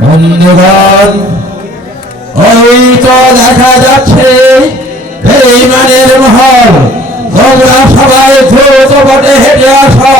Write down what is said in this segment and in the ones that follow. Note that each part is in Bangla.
বন্ধুগণ ওই তো দেখা যাচ্ছে এই মানের মহল। তোমরা সবাই দ্রুত বটে হেঁটে আসো।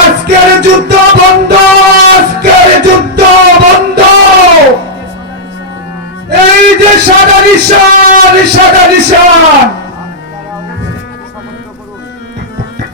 আজকের যুদ্ধ বন্ধ আজকের যুদ্ধ বন্ধ। এই যে সাদা নিশান সাদা নিশান।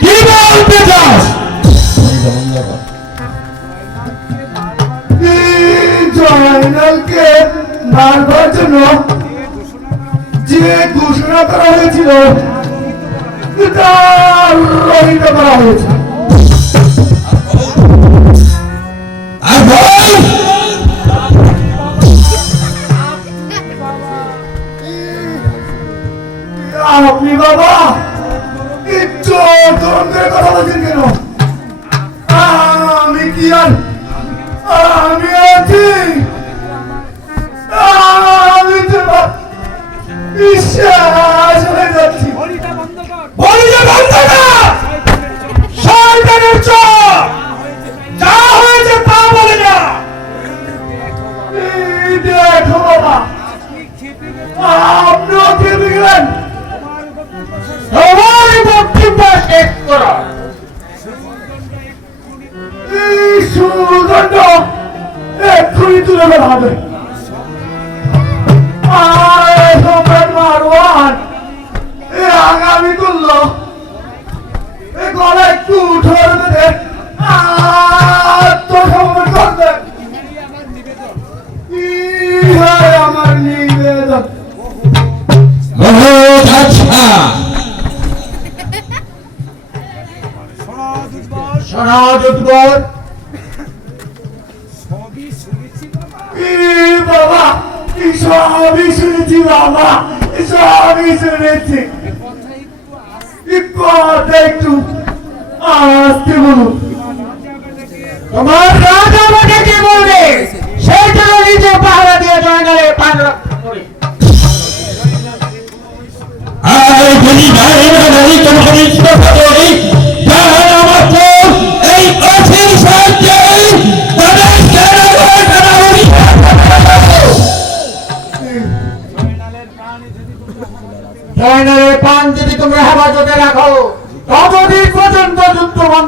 কি বলতে চাস জয়নালকে মারবার জন্য যে ঘোষণা করা হয়েছিল তার রহিত করা হয়েছে। আপনি বাবা করে কথা বলছেন কেন? আমি কি আর আমি আছি। আমি তো বিশ্বাস হয়ে যাচ্ছি। বলি যে বন্ধ যা হয়েছে তা বলে না। দেখো বাবা। সুদণ্ড এক্ষুনি তুলে ফেলা হবে। এই আগামী উদ্বর ই বাবা সবই শুনেছি বাবা সবই শুনেছি। কথা একটু আসতে। বলুন। তোমার রাজা আমাকে কি বলবে? সেইটা নিজে পাহারা দিয়ে আর যদি না তোমার ইস্তফা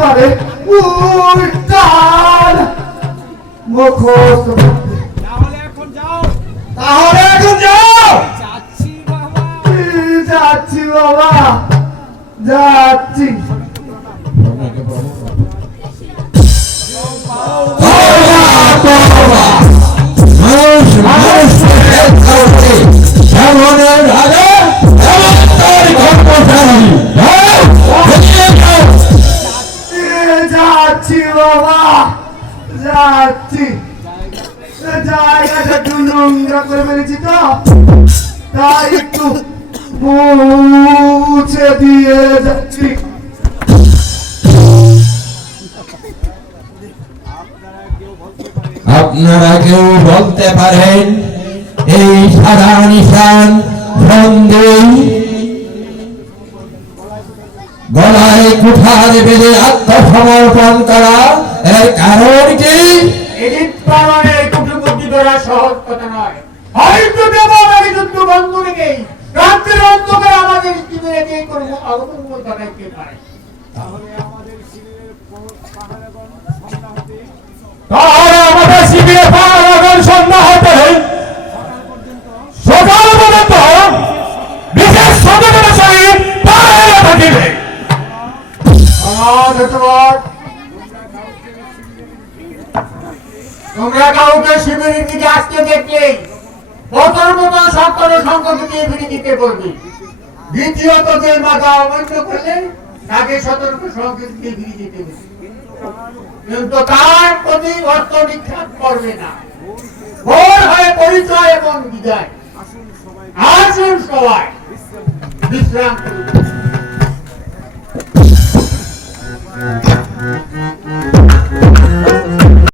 একেবারে উল্টান মুখোশ। তাহলে এখন যাও। তাহলে এখন যাও। যাচ্ছি বাবা। যাচ্ছি বাবা। যাচ্ছি। রাজা এবং তার কর্মচারী নোংরা করে ফেলেছি তো। তাই একটু মুছে দিয়ে যাচ্ছি। আপনারা কেউ বলতে পারেন এই সাদা নিশান সন্দেহ গলায় কুঠার বেঁধে আত্মসমর্পণ করা এর কারণ কি? করা সহজ কথা নয়। হয়তো দেব আমাকে যুদ্ধ বন্ধ রেখে রাত্রের অন্ধকারে আমাদের জীবনে যে কোনো অবলম্বন ঘটাইতে পারে। তাহলে আমাদের শিবিরের আমাদের শিবিরে পাওয়া সন্ধ্যা সকাল পর্যন্ত বিশেষ সচেতনের সহিত পাহাড়ে থাকিবে ধন্যবাদ তোমরা কাউকে শিবিরের দিকে আসতে দেখলে প্রথম মতো সংখ্যক দিয়ে ফিরে দিতে বলবে। দ্বিতীয়ত যে মাথা অমান্য করলে তাকে সতর্ক সংখ্যক দিয়ে ফিরে দিতে বলবে। কিন্তু তার প্রতি অর্থ নিক্ষেপ করবে না। ভোর হয়ে পরিচয় এবং বিদায়। আসুন সবাই। বিশ্রাম করুন।